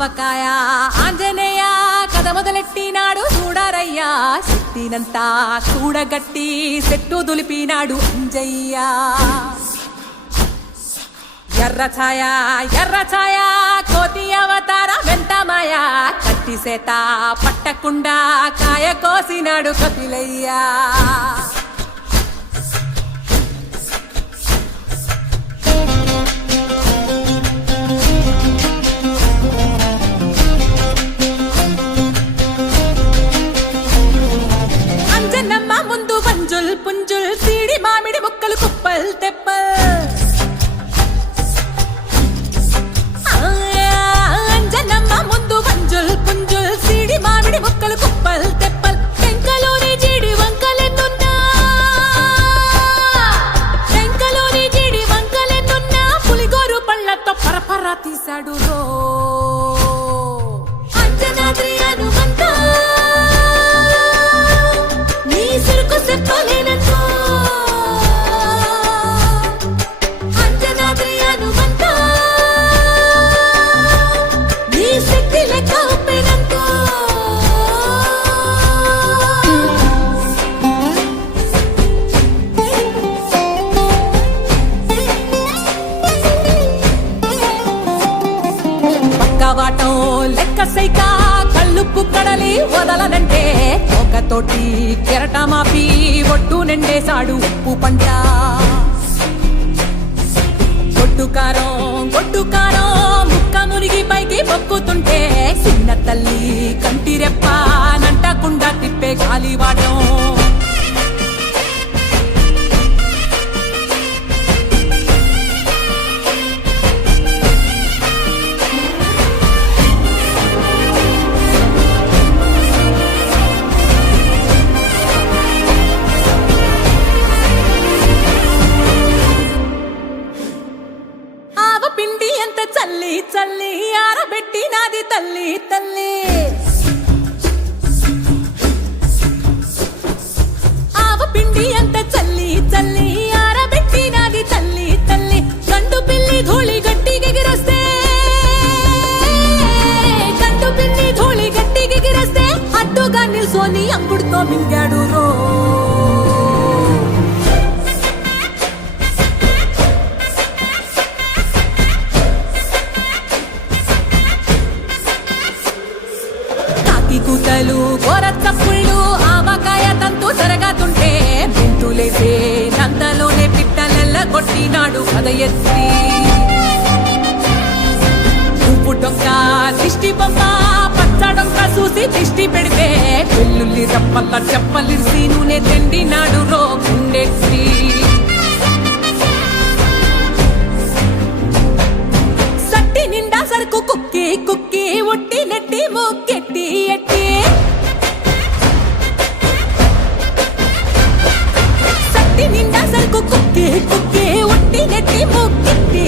ఆవకాయ ఆంజనేయ కథ మొదలెట్టినాడు చూడారయ్యా శక్తినంతా చూడగట్టి చెట్టు దులిపినాడు అంజయ్య ఎర్ర ఛాయ కోతి అవతార వెంటమాయ కత్తి సేత పట్టకుండా కాయ కోసినాడు కపిలయ్యా అంజనమ్మ ముందు వంజుల్ పుంజుల్ సీడి మామిడి ముక్కలు కుప్పల్ తెప్పల్ అంజనమ్మ ముందు వంజుల్ పుంజుల్ సీడి మామిడి ముక్కలు కుప్పల్ తెప్పల్ టెంకలోని జీడి వంకలెన్నున్నా పులిగోరు పళ్ళతో పరపర తీశాడు రో అంజనాద్రి హనుమంత నీ సిరుకు చెప్పలేనంతో అంజనాద్రి హనుమంత నీ శక్తి లెక్క ఒప్పెనంతో పక్కవాటం లెక్క సైక కళ్ళుప్పు కడలి వదలనంటే ఒకతోటి కెరటమాపి ఒడ్డు నిండేశాడు ఉప్పు పంట గొడ్డు కారం ముక్క మునిగి పైకి మొక్కుతుంటే చిన్న తల్లి కంటి రెప్ప నంటకుండా తిప్పే గాలివాటం పిండి ఎంత చల్లి చల్లి ఆరబెట్టి నాది తల్లి తల్లి ఆవ పిండి ఎంత చల్లి చల్లి ఆరబెట్టి నాది తల్లి తల్లి గండు పిల్లి ధూళి గట్టిగెగిరొస్తే అడ్డుగా నిల్సోని అంగుడుతో మింగాడు రో కూతలు గోరచ్చప్పుళ్ళు ఆవకాయ తంతు జరగతుంటే మెంతులేసే నందలోనే పిట్టలెల్ల కొట్టినాడు కథ ఎత్తి ఉప్పు డొక్క దిష్టి బొమ్మ పచ్చడొక్క చూసి దిష్టి పెడితే వెల్లుల్లి రప్పల్ల చెప్పలిసి నూనె తెండినాడు రో గుండెత్తి సట్టి నిండా సరుకు కుక్కి కుక్కి ఒట్టి నెట్టి మొక్కెట్టి ఎట్టి సట్టి నిండా సరుకు కుక్కి కుక్కి ఒట్టి నెట్టి మొక్కెట్టి